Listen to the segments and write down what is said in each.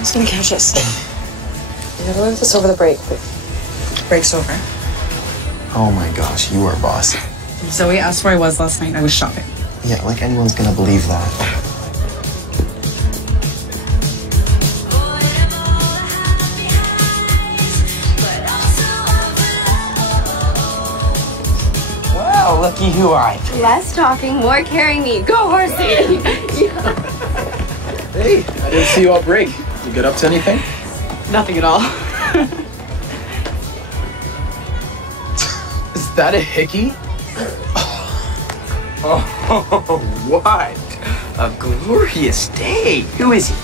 just gonna catch us. We gotta move this over the break. Break's over. Oh my gosh, you are boss. Zoe asked where I was last night. I was shopping. Yeah, like anyone's gonna believe that. Well, looky who I. Less talking, more carrying me. Go, horsey! Hey, I didn't see you all break. You get up to anything? Nothing at all. Is that a hickey? Oh, what a glorious day. Who is he?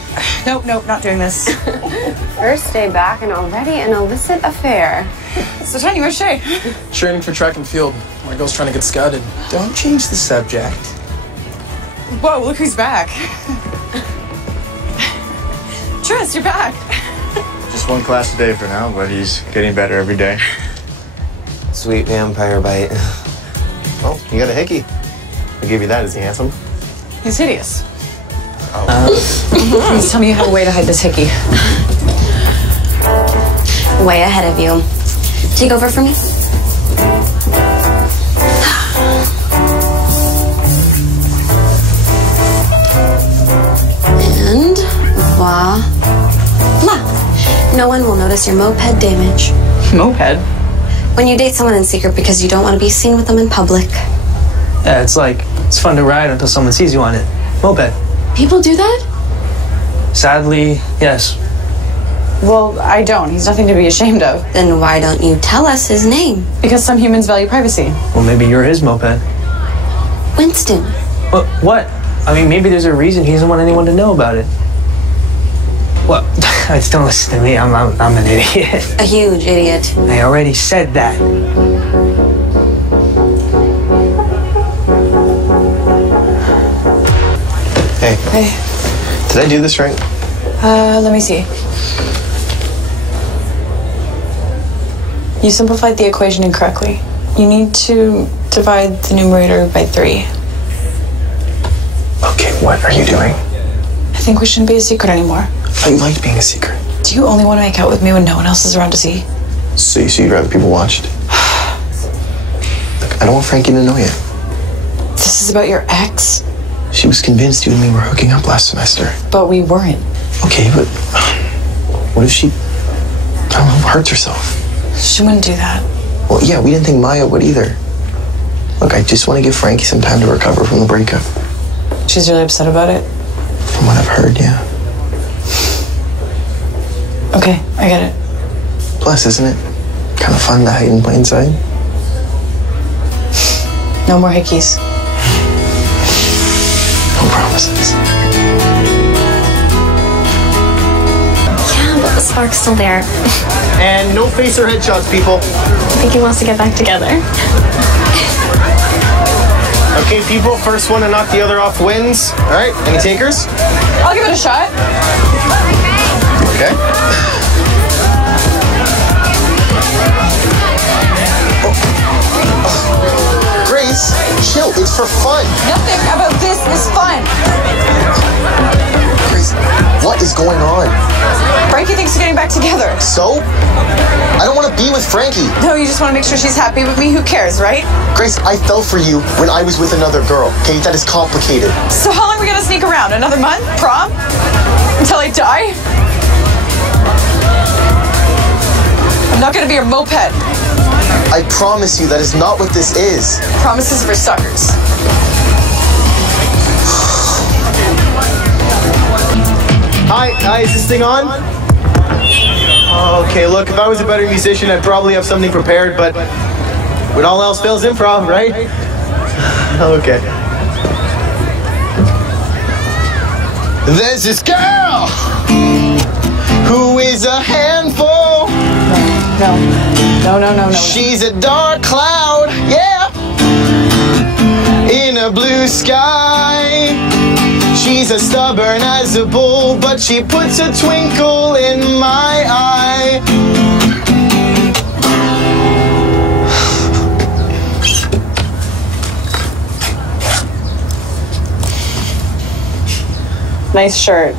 Nope, not doing this. First day back and already an illicit affair. So, Tanya, where's Shay? Training for track and field. My girl's trying to get scouted. Don't change the subject. Whoa, look who's back. Tris, you're back. Just one class a day for now, but he's getting better every day. Sweet vampire bite. Oh, you got a hickey. I gave you that. Is he handsome? He's hideous. Please tell me you have a way to hide this hickey. Way ahead of you. Take over for me. And voila. No one will notice your moped damage. Moped? When you date someone in secret because you don't want to be seen with them in public. Yeah, it's fun to ride until someone sees you on it. Moped. People do that? Sadly, yes. Well, I don't. He's nothing to be ashamed of. Then why don't you tell us his name? Because some humans value privacy. Well, maybe you're his moped. Winston. What? I mean, maybe there's a reason he doesn't want anyone to know about it. Well, don't listen to me. I'm an idiot. A huge idiot. I already said that. Hey. Did I do this right? Let me see. You simplified the equation incorrectly. You need to divide the numerator by 3. Okay, what are you doing? I think we shouldn't be a secret anymore. I liked being a secret. Do you only want to make out with me when no one else is around to see? So you'd rather people watched? Look, I don't want Frankie to know yet. This is about your ex? She was convinced you and me were hooking up last semester. But we weren't. Okay, but what if she, I don't know, hurts herself? She wouldn't do that. Well, yeah, we didn't think Maya would either. Look, I just want to give Frankie some time to recover from the breakup. She's really upset about it? From what I've heard, yeah. Okay, I get it. Plus, isn't it kind of fun to hide in plain sight? No more hickeys. No promises. Yeah, but the spark's still there. And no face or headshots, people. I think he wants to get back together. Okay, people, first one to knock the other off wins. All right, any takers? I'll give it a shot. Okay. Grace, chill, it's for fun. Nothing about this is fun. Grace, what is going on? Frankie thinks we're getting back together. So? I don't want to be with Frankie. No, you just want to make sure she's happy with me. Who cares, right? Grace, I fell for you when I was with another girl. Okay, that is complicated. So how long are we going to sneak around? Another month? Prom? Until I die? I'm not going to be your moped. I promise you that is not what this is. Promises for suckers. Hi, is this thing on? Okay, look, if I was a better musician, I'd probably have something prepared, but when all else fails, improv, right? Okay. There's this girl who is a handful. No. She's a dark cloud, yeah, in a blue sky. She's as stubborn as a bull, but she puts a twinkle in my eye. Nice shirt.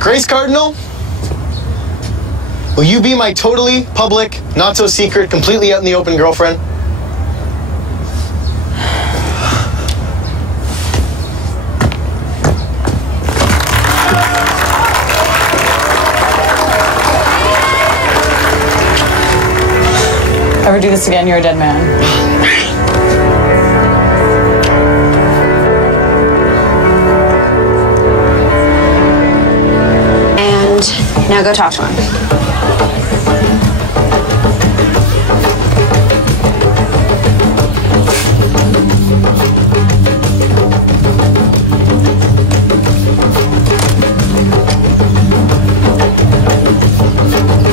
Grace Cardinal, will you be my totally public, not so secret, completely out in the open girlfriend? Ever do this again, you're a dead man. And now go talk to him.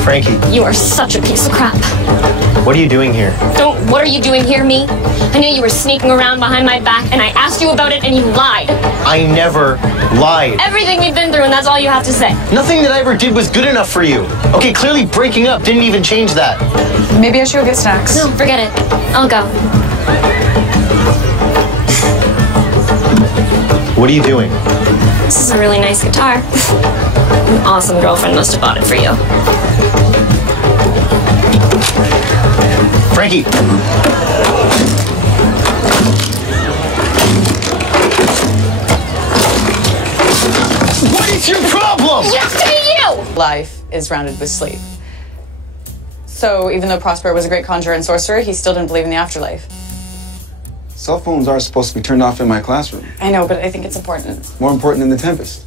Frankie, You are such a piece of crap. what are you doing here? What are you doing here, me? I knew you were sneaking around behind my back, and I asked you about it, and you lied. I never lied. Everything we've been through, and that's all you have to say. Nothing that I ever did was good enough for you. Okay, clearly breaking up didn't even change that. Maybe I should go get snacks. No, forget it. I'll go. What are you doing? This is a really nice guitar. An awesome girlfriend must have bought it for you. Frankie! What is your problem? You have to be you! Life is rounded with sleep. So even though Prosper was a great conjurer and sorcerer, he still didn't believe in the afterlife. Cell phones are supposed to be turned off in my classroom. I know, but I think it's important. More important than the Tempest.